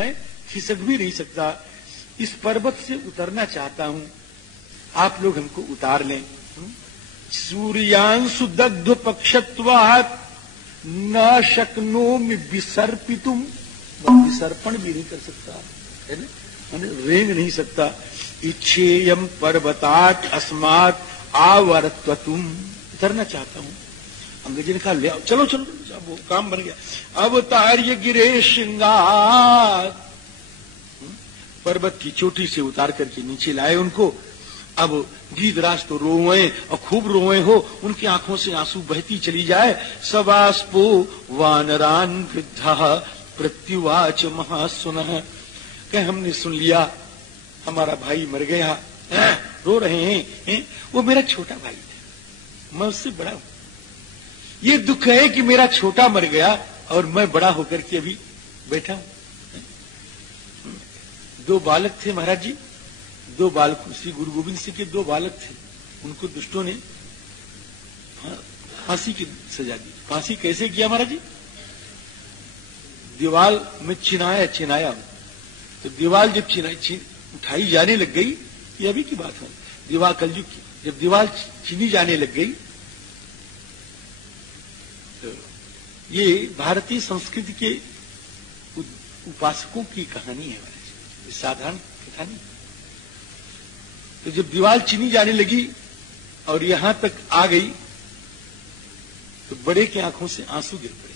मैं खिसक भी नहीं सकता, इस पर्वत से उतरना चाहता हूं, आप लोग हमको उतार लें। सूर्यांशु दग्ध पक्षत्वात् न शक्नोमि विसर्पितुम, विसर्पण भी नहीं कर सकता, है ना, मैंने रेंग नहीं सकता। इच्छेयम पर्वतात् अस्मात् आवर्ततुम, उतरना चाहता हूं। अंग्रेज ने कहा ले आओ, चलो चलो, अब वो काम बन गया। अवतार्य गिरे श्रृंगार, पर्वत की चोटी से उतार करके नीचे लाए उनको। अब गीधराज तो रोए और खूब रोए हो, उनकी आंखों से आंसू बहती चली जाए। सवास्पो वानरान वृद्धा प्रत्युवाच महासुनः, कह हमने सुन लिया, हमारा भाई मर गया, रो रहे हैं। वो मेरा छोटा भाई था, मैं उससे बड़ा हूं। ये दुख है कि मेरा छोटा मर गया और मैं बड़ा होकर के अभी बैठा हूं। दो बालक थे महाराज जी, दो बालक, श्री गुरु गोविंद सिंह के दो बालक थे, उनको दुष्टों ने फांसी की सजा दी। फांसी कैसे किया महाराज जी? दीवाल में चिनाया, तो दीवाल जब उठाई जाने लग गई, ये अभी की बात है, दीवाल कलयुग की, जब दीवाल चीनी जाने लग गई, तो ये भारतीय संस्कृति के उपासकों की कहानी है महाराज, ये साधारण कथा नहीं। तो जब दीवाल चीनी जाने लगी और यहां तक आ गई, तो बड़े की आंखों से आंसू गिर पड़े।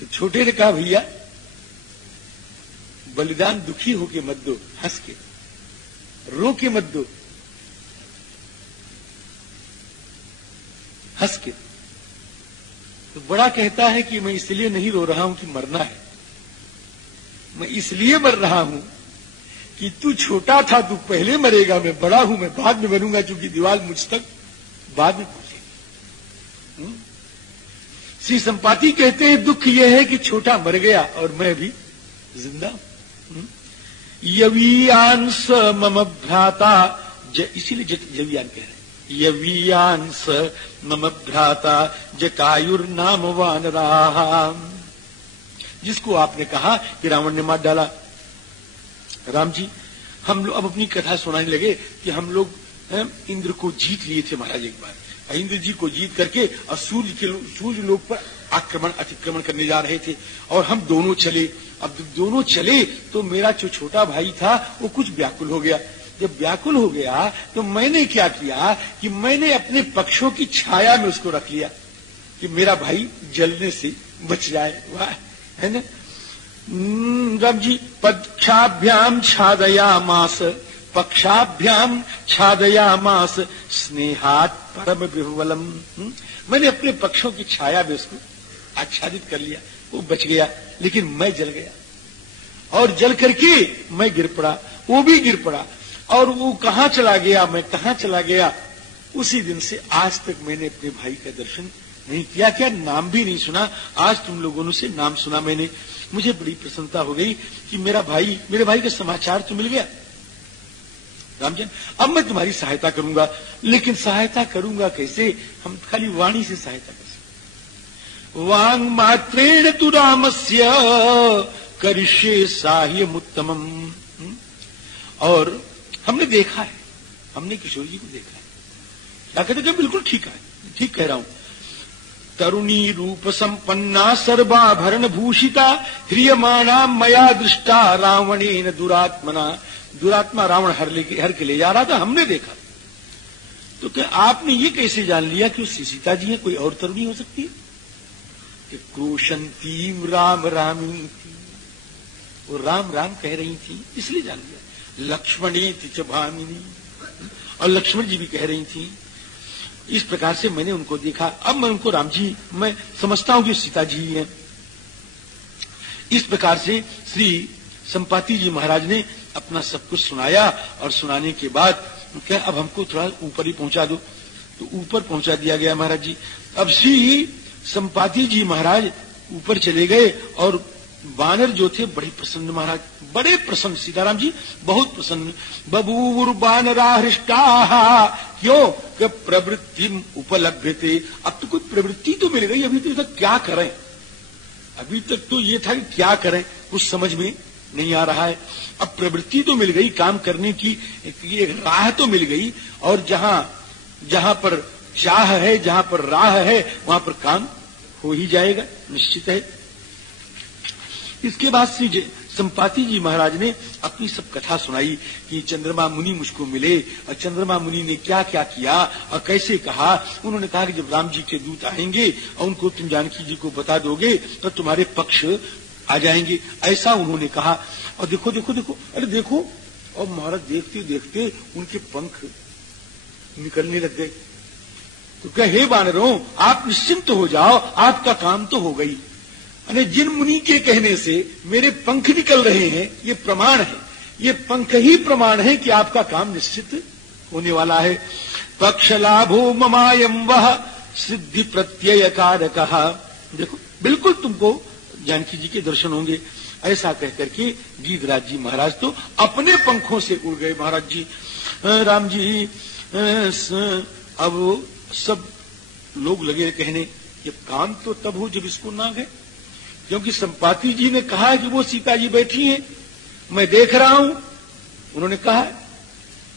तो छोटे ने कहा भैया बलिदान दुखी होके मत दो, हंस के, रो के मत दो, हंस के। तो बड़ा कहता है कि मैं इसलिए नहीं रो रहा हूं कि मरना है, मैं इसलिए मर रहा हूं कि तू छोटा था, तू पहले मरेगा, मैं बड़ा हूं, मैं बाद में मरूंगा, क्योंकि दीवाल मुझ तक बाद में पहुंचेगी। श्री संपाति कहते हैं दुख यह है कि छोटा मर गया और मैं अभी जिंदा हूं। यवीयान स मम भ्राता, इसीलिए यवीयान कह रहे हैं, यवीयान स मम भ्राता जकायुर्नाम वानराः, जिसको आपने कहा कि रावण ने मार डाला। राम जी, हम लोग अब अपनी कथा सुनाने लगे कि हम लोग इंद्र को जीत लिए थे महाराज एक बार, इंद्र जी को जीत करके और सूर्य लोक पर अतिक्रमण करने जा रहे थे, और हम दोनों चले। अब दोनों चले तो मेरा जो छोटा भाई था वो कुछ व्याकुल हो गया। जब व्याकुल हो गया तो मैंने क्या किया कि मैंने अपने पक्षों की छाया में उसको रख लिया कि मेरा भाई जलने से बच जाए। वाह, है ना राम जी। पक्षाभ्याम छादयामास, पक्षाभ्याम छादयामास स्नेहात् परम विह्वलम, मैंने अपने पक्षों की छाया में उसको आच्छादित कर लिया, वो बच गया, लेकिन मैं जल गया, और जल करके मैं गिर पड़ा, वो भी गिर पड़ा, और वो कहां चला गया, मैं कहां चला गया। उसी दिन से आज तक मैंने अपने भाई का दर्शन नहीं किया, क्या नाम भी नहीं सुना। आज तुम लोगों से नाम सुना मैंने, मुझे बड़ी प्रसन्नता हो गई कि मेरे भाई का समाचार तो मिल गया। रामजन, अब मैं तुम्हारी सहायता करूंगा, लेकिन सहायता करूंगा कैसे? हम खाली वाणी से सहायता कर सकते। वांग मात्रेण तु रामस्य करिष्ये साह्यमुत्तमम्। और हमने देखा है, हमने किशोर जी को देखा है, क्या कहते थे? बिल्कुल ठीक है, ठीक कह रहा हूं। तरुणी रूप संपन्ना सर्वाभरण भूषिता ह्रियमाणा मया दृष्टा रावणेन दुरात्मना। दुरात्मा रावण हर के ले जा रहा था, हमने देखा। तो क्या आपने ये कैसे जान लिया कि वो सीता जी है? कोई और तरुणी हो सकती है? कि क्रोशंतीम राम रामी थी, वो राम राम कह रही थी, इसलिए जान लिया। लक्ष्मणेति च भामिनी, और लक्ष्मण जी भी कह रही थी। इस प्रकार से मैंने उनको देखा। अब मैं उनको राम जी मैं समझता हूं कि सीता जी हैं। इस प्रकार से श्री संपाति जी महाराज ने अपना सब कुछ सुनाया, और सुनाने के बाद क्या अब हमको थोड़ा ऊपर ही पहुंचा दो, तो ऊपर पहुंचा दिया गया महाराज जी। अब श्री संपाति जी महाराज ऊपर चले गए, और वानर जो थे बड़े प्रसन्न महाराज, बड़े प्रसन्न, सीताराम जी बहुत प्रसन्न। बभूवुर्वानरा हृष्टाः, क्यों? कि प्रवृत्तिम उपलभ्यते, अब तो कोई प्रवृत्ति तो मिल गई, अभी तक क्या करें? अभी तक तो ये था कि क्या करें, कुछ समझ में नहीं आ रहा है। अब प्रवृत्ति तो मिल गई, काम करने की एक राह तो मिल गई, और जहां पर चाह है, जहां पर राह है, वहां पर काम हो ही जाएगा, निश्चित है। इसके बाद श्री संपाति जी महाराज ने अपनी सब कथा सुनाई कि चंद्रमा मुनि मुझको मिले और चंद्रमा मुनि ने क्या क्या किया और कैसे कहा। उन्होंने कहा कि जब राम जी के दूत आएंगे और उनको तुम जानकी जी को बता दोगे तो तुम्हारे पक्ष आ जाएंगे, ऐसा उन्होंने कहा। और देखो देखो देखो, अरे देखो, और महाराज देखते देखते उनके पंख निकलने लग गए। तो क्या, हे वानरों, आप निश्चिंत हो जाओ, आपका काम तो हो गई। अरे जिन मुनि के कहने से मेरे पंख निकल रहे हैं, ये प्रमाण है, ये पंख ही प्रमाण है कि आपका काम निश्चित होने वाला है। पक्ष लाभो ममायम वह सिद्धि प्रत्यय कारक। देखो बिल्कुल तुमको जानकी जी के दर्शन होंगे, ऐसा कहकर के गीधराज जी महाराज तो अपने पंखों से उड़ गए। महाराज जी, राम जी, अब सब लोग लगे कहने, ये काम तो तब हो जब इसको नाग है, क्योंकि संपाति जी ने कहा कि वो सीता जी बैठी हैं, मैं देख रहा हूं, उन्होंने कहा।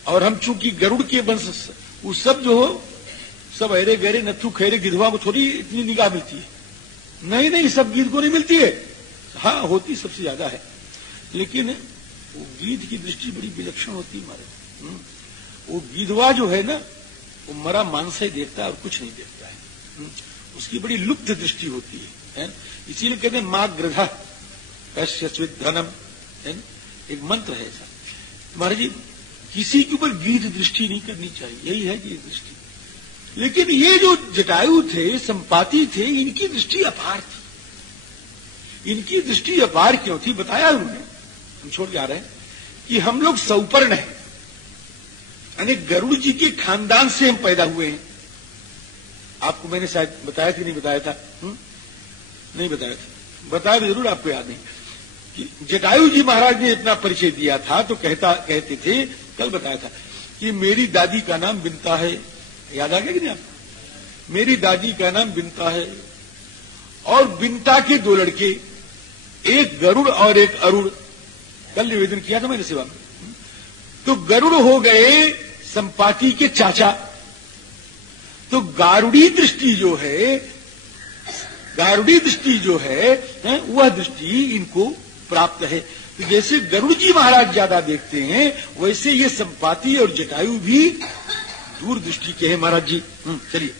और हम चूंकि गरुड़ के वंश, वो सब जो हो, सब अरे गहरे नथु खैरे गिधवा को थोड़ी इतनी निगाह मिलती है। नहीं नहीं, सब गीध को नहीं मिलती है, हाँ होती सबसे ज्यादा है, लेकिन वो गीध की दृष्टि बड़ी विलक्षण होती है हमारे। वो गिधवा जो है ना, वो मरा मांस ही देखता है और कुछ नहीं देखता है, उसकी बड़ी लुप्त दृष्टि होती है। इसीलिए कहते हैं मां गृधा कश्यस्वित धनम, एक मंत्र है ऐसा। महाराज जी, किसी के ऊपर गीध दृष्टि नहीं करनी चाहिए, यही है गीध दृष्टि। लेकिन ये जो जटायु थे, संपाति थे, इनकी दृष्टि अपार थी। इनकी दृष्टि अपार क्यों थी बताया उन्होंने, हम छोड़ के आ रहे हैं कि हम लोग सौपर्ण हैं, यानी गरुड़ जी के खानदान से हम पैदा हुए हैं। आपको मैंने शायद बताया कि नहीं बताया था? नहीं बताया था, बताया जरूर, आपको याद नहीं कि जटायु जी महाराज ने अपना परिचय दिया था तो कहते थे, कल बताया था कि मेरी दादी का नाम बिनता है। याद आ गया कि नहीं आपको? मेरी दादी का नाम बिनता है और बिनता के दो लड़के, एक गरुड़ और एक अरुड़। कल निवेदन किया था मैंने सेवा में। तो गरुड़ हो गए संपाति के चाचा। तो गारुड़ी दृष्टि जो है वह दृष्टि इनको प्राप्त है। तो जैसे गरुड़ जी महाराज ज्यादा देखते हैं, वैसे ये संपाति और जटायु भी दूर दृष्टि के हैं महाराज जी। चलिए,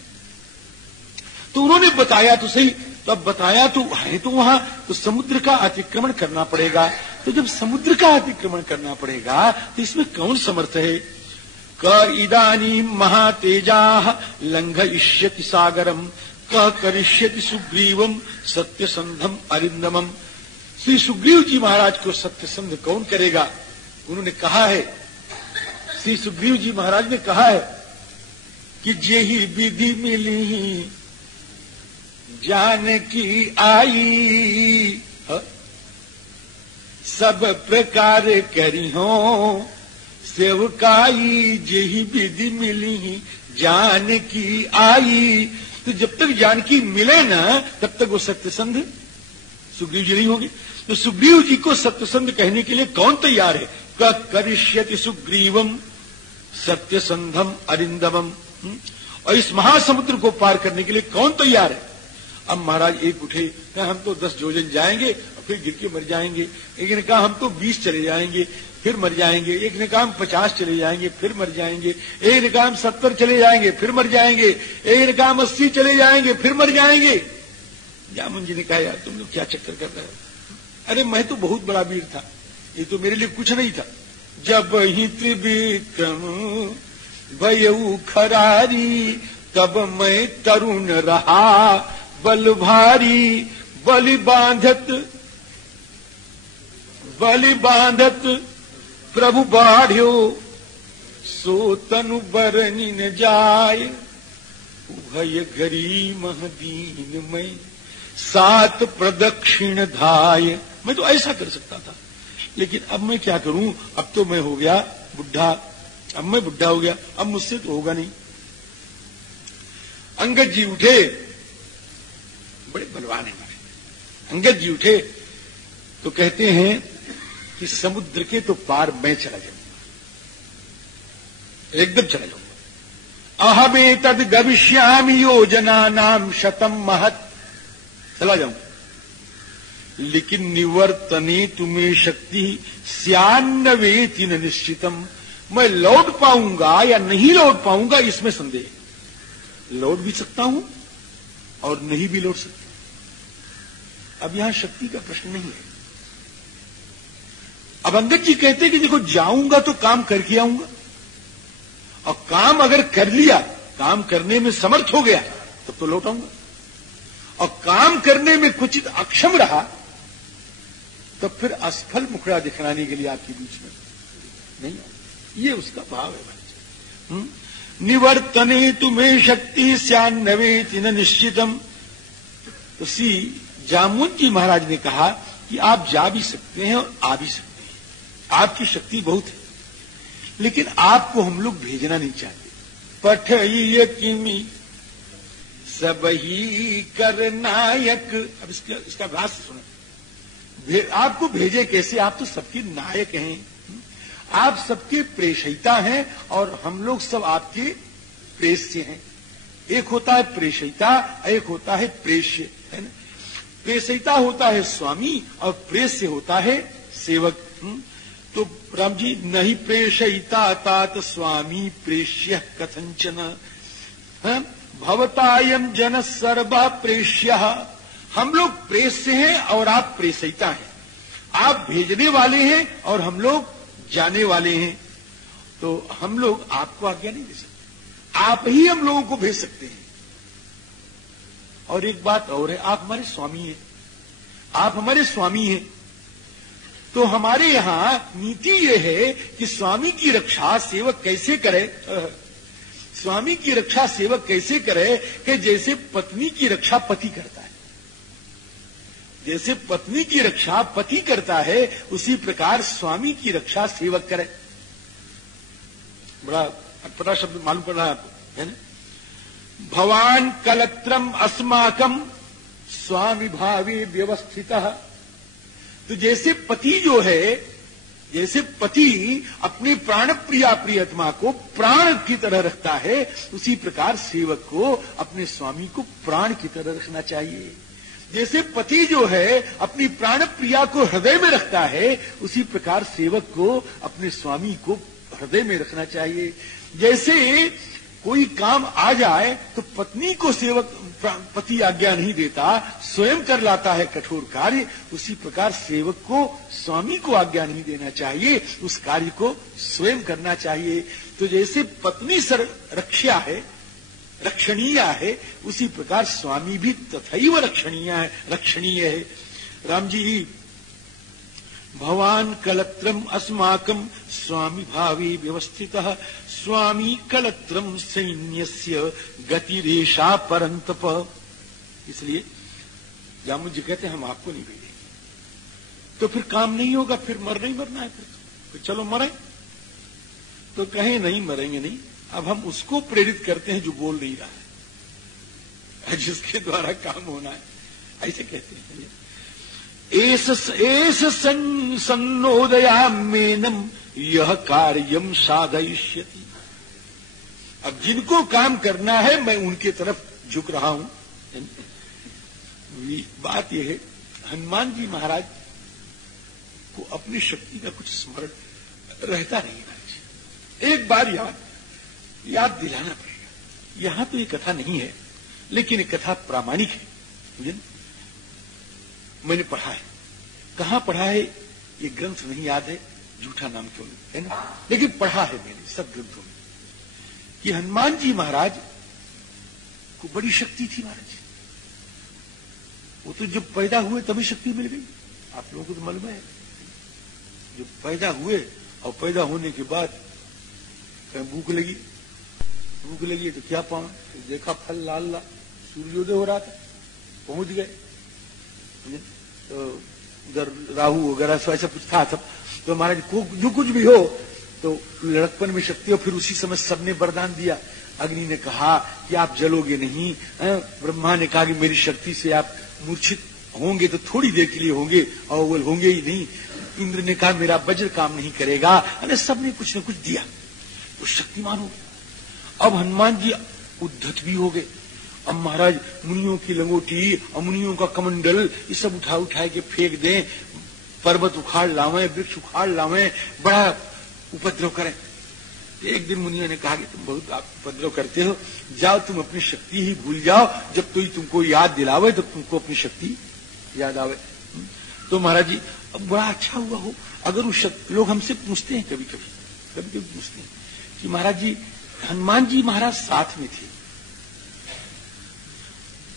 तो उन्होंने बताया तो सही, तो अब बताया तो है तो वहां तो समुद्र का अतिक्रमण करना पड़ेगा। तो जब समुद्र का अतिक्रमण करना पड़ेगा तो इसमें कौन समर्थ है? क इदानी महातेजा लंघयिष्यति सागरम क करिष्यति सुग्रीवम सत्यसंधम अरिंदमम। श्री सुग्रीव जी महाराज को सत्यसंध कौन करेगा? उन्होंने कहा है, श्री सुग्रीव जी महाराज ने कहा है कि जेहि विधि मिली जानकी आई, सब प्रकार करी हो सेवकाई, जेहि विधि मिली जानकी आई। तो जब तक जानकी मिले ना, तब तक वो सत्यसंध सुग्रीव जी नहीं होंगे। तो सुग्रीव जी को सत्यसंध कहने के लिए कौन तैयार है? करिष्यति सुग्रीवम सत्यसंधम अरिंदमम। और इस महासमुद्र को पार करने के लिए कौन तैयार है? अब महाराज एक उठे, हम तो 10 योजन जाएंगे और फिर गिर के मर जाएंगे। एक ने कहा हम तो 20 चले जाएंगे फिर मर जाएंगे। एक ने कहा हम 50 चले जाएंगे फिर मर जाएंगे। एक ने कहा हम 70 चले जाएंगे फिर मर जाएंगे। एक ने कहा हम 80 चले जाएंगे फिर मर जाएंगे। जामुन जी ने कहा यार तुम लोग क्या चक्कर कर रहे हो? अरे मैं तो बहुत बड़ा वीर था, ये तो मेरे लिए कुछ नहीं था। जब ही त्रिविक्रम भयऊ खरारी, तब मैं तरुण रहा बल भारी। बलि बांधत प्रभु बाढ़्यो, सो तनु बरनी न जाय। उभय घरी महदीन में 7 प्रदक्षिण धाय। मैं तो ऐसा कर सकता था, लेकिन अब मैं क्या करूं? अब तो मैं हो गया बुढ़ा, अब मैं बुढ़ा हो गया, अब मुझसे तो होगा नहीं। अंगद जी उठे, बड़े बलवान है हमारे। अंगद जी उठे तो कहते हैं कि समुद्र के तो पार मैं चला जाऊंगा, एकदम चला जाऊंगा। अहमेतद गविष्यामि योजनानां शतम महत्, चला जाऊंगा। लेकिन निवर्तने तुम्हें शक्ति स्यान्नवेति न निश्चितम, मैं लौट पाऊंगा या नहीं लौट पाऊंगा इसमें संदेह। लौट भी सकता हूं और नहीं भी लौट सकता। अब यहां शक्ति का प्रश्न नहीं है। अब अंगद जी कहते हैं कि देखो जाऊंगा तो काम करके आऊंगा, और काम अगर कर लिया, काम करने में समर्थ हो गया तब तो लौट आऊंगा, और काम करने में कुछ अक्षम रहा तो फिर असफल मुखड़ा दिखलाने के लिए आपके बीच में नहीं। ये उसका भाव है भाई। निवर्तने तुम्हें शक्ति स्यान्नवेति न निश्चितम। तो श्री जामुन जी महाराज ने कहा कि आप जा भी सकते हैं और आ भी सकते हैं, आपकी शक्ति बहुत है, लेकिन आपको हम लोग भेजना नहीं चाहते। पठइय किमि सबही कर नायक। अब इसका भाष्य सुनो। आपको भेजे कैसे? आप तो सबके नायक हैं, आप सबके प्रेषयिता हैं, और हम लोग सब आपके प्रेष्य हैं। एक होता है प्रेषयिता, एक होता है प्रेष्य, है ना। प्रेषयिता होता है स्वामी और प्रेष्य होता है सेवक। तो राम जी, नहीं प्रेषयिता तात स्वामी प्रेष्य कथंचन भवतायम जन सर्वा प्रेष्य। हम लोग प्रेष्य हैं और आप प्रेषयिता हैं, आप भेजने वाले हैं और हम लोग जाने वाले हैं। तो हम लोग आपको आज्ञा नहीं दे सकते, आप ही हम लोगों को भेज सकते हैं। और एक बात और है, आप हमारे स्वामी हैं, आप हमारे स्वामी हैं। तो हमारे यहां नीति यह है कि स्वामी की रक्षा सेवक कैसे करे, स्वामी की रक्षा सेवक कैसे करे कि जैसे पत्नी की रक्षा पति करता है, जैसे पत्नी की रक्षा पति करता है उसी प्रकार स्वामी की रक्षा सेवक करे। बड़ा अटपटा शब्द मालूम पड़ रहा है आपको, है ना। भवान कलत्रम अस्माकम स्वामी भावे व्यवस्थितः। तो जैसे पति जो है, जैसे पति अपनी प्राण प्रिया प्रियतमा को प्राण की तरह रखता है, उसी प्रकार सेवक को अपने स्वामी को प्राण की तरह रखना चाहिए। जैसे पति जो है अपनी प्राण प्रिया को हृदय में रखता है, उसी प्रकार सेवक को अपने स्वामी को हृदय में रखना चाहिए। जैसे कोई काम आ जाए तो पत्नी को सेवक पति आज्ञा नहीं देता, स्वयं कर लाता है कठोर कार्य, उसी प्रकार सेवक को स्वामी को आज्ञा नहीं देना चाहिए, उस कार्य को स्वयं करना चाहिए। तो जैसे पत्नी रक्षा है, रक्षणीय है, उसी प्रकार स्वामी भी तथैव रक्षणीय है। राम जी, भवान कलत्रम अस्माकं स्वामी भावे व्यवस्थितः स्वामी कलत्रम सैन्यस्य गतिरेषा परंतप। इसलिए जामुन जी कहते हैं हम आपको नहीं भेजेंगे, तो फिर काम नहीं होगा, फिर मरना ही मरना है। फिर चलो मरें, तो कहें नहीं मरेंगे नहीं। अब हम उसको प्रेरित करते हैं जो बोल नहीं रहा है, जिसके द्वारा काम होना है, ऐसे कहते हैं। एस सन्नोदयामेनम यह कार्यम साधयिष्यति। अब जिनको काम करना है मैं उनके तरफ झुक रहा हूं। बात यह है, हनुमान जी महाराज को अपनी शक्ति का कुछ स्मरण रहता नहीं है। एक बार याद दिलाना पड़ेगा। यहां तो ये कथा नहीं है, लेकिन ये कथा प्रामाणिक है, मुझे मैंने पढ़ा है। कहां पढ़ा है ये ग्रंथ नहीं याद है, झूठा नाम क्यों नहीं, है ना, लेकिन पढ़ा है मैंने सब ग्रंथों में कि हनुमान जी महाराज को बड़ी शक्ति थी। महाराज वो तो जब पैदा हुए तभी शक्ति मिल गई। आप लोगों को तो मालूम है, जब पैदा हुए और पैदा होने के बाद भूख लगी तो क्या पाऊं, तो देखा फल लाल लाल, सूर्योदय हो रहा था, पहुंच गए। तो उधर राहु वगैरह सब ऐसा कुछ था सब। तो महाराज को जो कुछ भी हो तो लड़कपन में शक्ति हो। फिर उसी समय सबने वरदान दिया। अग्नि ने कहा कि आप जलोगे नहीं, ब्रह्मा ने कहा कि मेरी शक्ति से आप मूर्छित होंगे तो थोड़ी देर के लिए होंगे, अव्वल होंगे ही नहीं। इंद्र ने कहा मेरा वज्र काम नहीं करेगा, अरे सबने कुछ न कुछ दिया, वो शक्तिमान हो गए। अब हनुमान जी उद्धत भी हो गए। अब महाराज मुनियों की लंगोटी और मुनियों का कमंडल ये सब उठा के फेंक दें, पर्वत उखाड़ लावें, वृक्ष उखाड़ लावें, बड़ा उपद्रव करें। एक दिन मुनियों ने कहा कि तुम बहुत आप उपद्रव करते हो, जाओ तुम अपनी शक्ति ही भूल जाओ, जब कोई तुमको याद दिलावे तो तुमको अपनी शक्ति याद आवे। तो महाराज जी अब बड़ा अच्छा हुआ हो अगर उस लोग हमसे पूछते हैं कभी कभी पूछते हैं कि महाराज जी हनुमान जी महाराज साथ में थे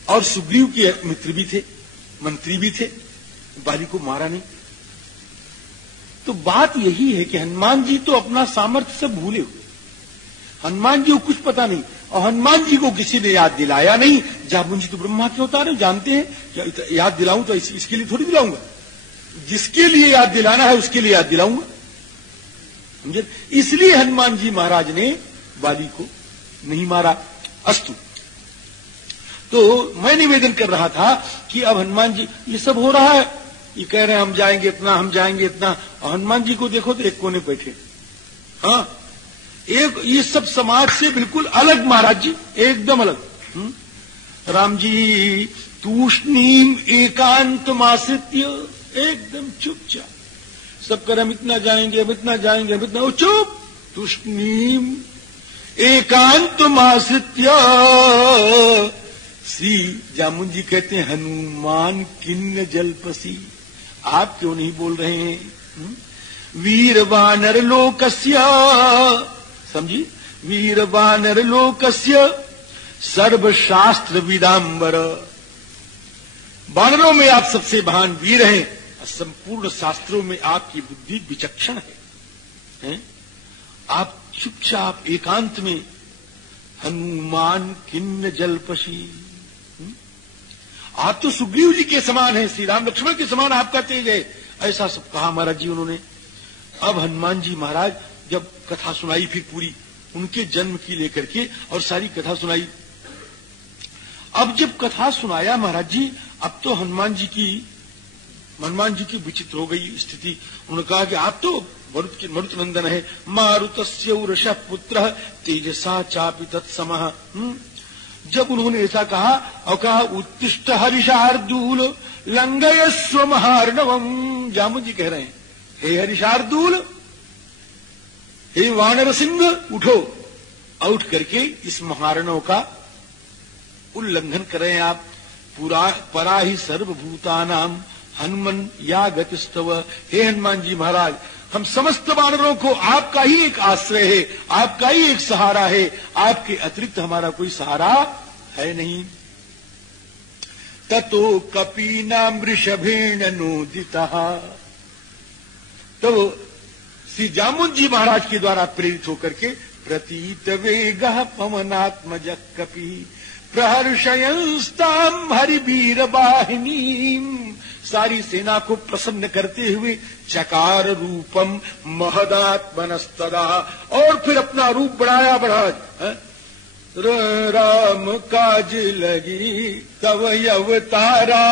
और सुग्रीव के मित्र भी थे, मंत्री भी थे, बाली को मारा नहीं। तो बात यही है कि हनुमान जी तो अपना सामर्थ्य सब भूले हुए, हनुमान जी को कुछ पता नहीं और हनुमान जी को किसी ने याद दिलाया नहीं। जामुन जी तो ब्रह्मा के अवतार है, जानते हैं, याद दिलाऊं तो इसके लिए थोड़ी दिलाऊंगा, जिसके लिए याद दिलाना है उसके लिए याद दिलाऊंगा, समझे। इसलिए हनुमान जी महाराज ने बाली को नहीं मारा। अस्तु, तो मैं निवेदन कर रहा था कि अब हनुमान जी ये सब हो रहा है, ये कह रहे हैं हम जाएंगे इतना, हम जाएंगे इतना, और हनुमान जी को देखो तो एक कोने बैठे। हाँ, एक ये सब समाज से बिल्कुल अलग महाराज जी, एकदम अलग। राम जी तूष्णीम एकांत माश्रित्य, एकदम चुपचाप, सब कर हम इतना जाएंगे, हम इतना जाएंगे, हम इतना, चुप। तूष्णीम एकांत माश्रित्य। श्री जामुन जी कहते हैं हनुमान किन्न जलपसी, आप क्यों नहीं बोल रहे हैं। वीर वानर लोकस्य, समझी, वीर वानर लोकस्य सर्वशास्त्र विदाम्बर। वानरों में आप सबसे महान वीर हैं और संपूर्ण शास्त्रों में आपकी बुद्धि विचक्षण है? आप चुपचाप एकांत में हनुमान किन्न जलपसी, आप तो सुग्रीव जी के समान हैं, श्री राम लक्ष्मण के समान आपका तेज है, ऐसा सब कहा महाराज जी उन्होंने। अब हनुमान जी महाराज जब कथा सुनाई फिर पूरी उनके जन्म की लेकर के और सारी कथा सुनाई। अब जब कथा सुनाया महाराज जी, अब तो हनुमान जी की विचित्र हो गई स्थिति। उन्होंने कहा कि आप तो मरुत नंदन है, मारुतस्य उरषः पुत्र तेजसा चापि तत्समः। जब उन्होंने ऐसा कहा और कहा उत्तिष्ठ हरिशार्दूल लंघयस्व महार्णवम, जामुन जी कह रहे हैं हे हरिशार्दूल, हे वानर सिंह, उठो, उठ करके इस महार्णव का उल्लंघन करें आप। पूरा परा ही सर्वभूतानाम हनुमन या गतिस्तव। हे हनुमान जी महाराज, हम समस्त वानरों को आपका ही एक आश्रय है, आपका ही एक सहारा है, आपके अतिरिक्त हमारा कोई सहारा है नहीं। ततो कपीनाम वृषभेण नोदितः। तो श्री जामुन जी महाराज के द्वारा प्रेरित होकर के प्रतीत वेगः पवनात्मज कपि प्रहर्षयंस्ताम हरिवीर वाहिनीम। सारी सेना को प्रसन्न करते हुए चकार रूपम महदात्मनस्तदा, और फिर अपना रूप बढ़ाया महाराज। राम काज लगी तव अवतारा,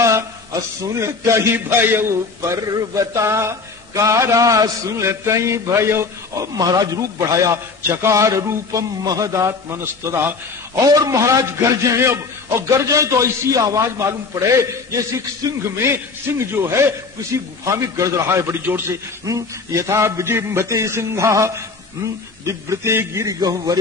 सुनत ही भयउ पर्वता कारा, सुनत ही भयो। और महाराज रूप बढ़ाया, चकार रूपम महदात्मनस्तदा। और महाराज गरजे अब, और गरजे तो ऐसी आवाज मालूम पड़े जैसे सिंह जो है किसी गुफा में गरज रहा है बड़ी जोर से। यथा विजिम्भते सिंहा बिभ्रते गिरिगह्वरे।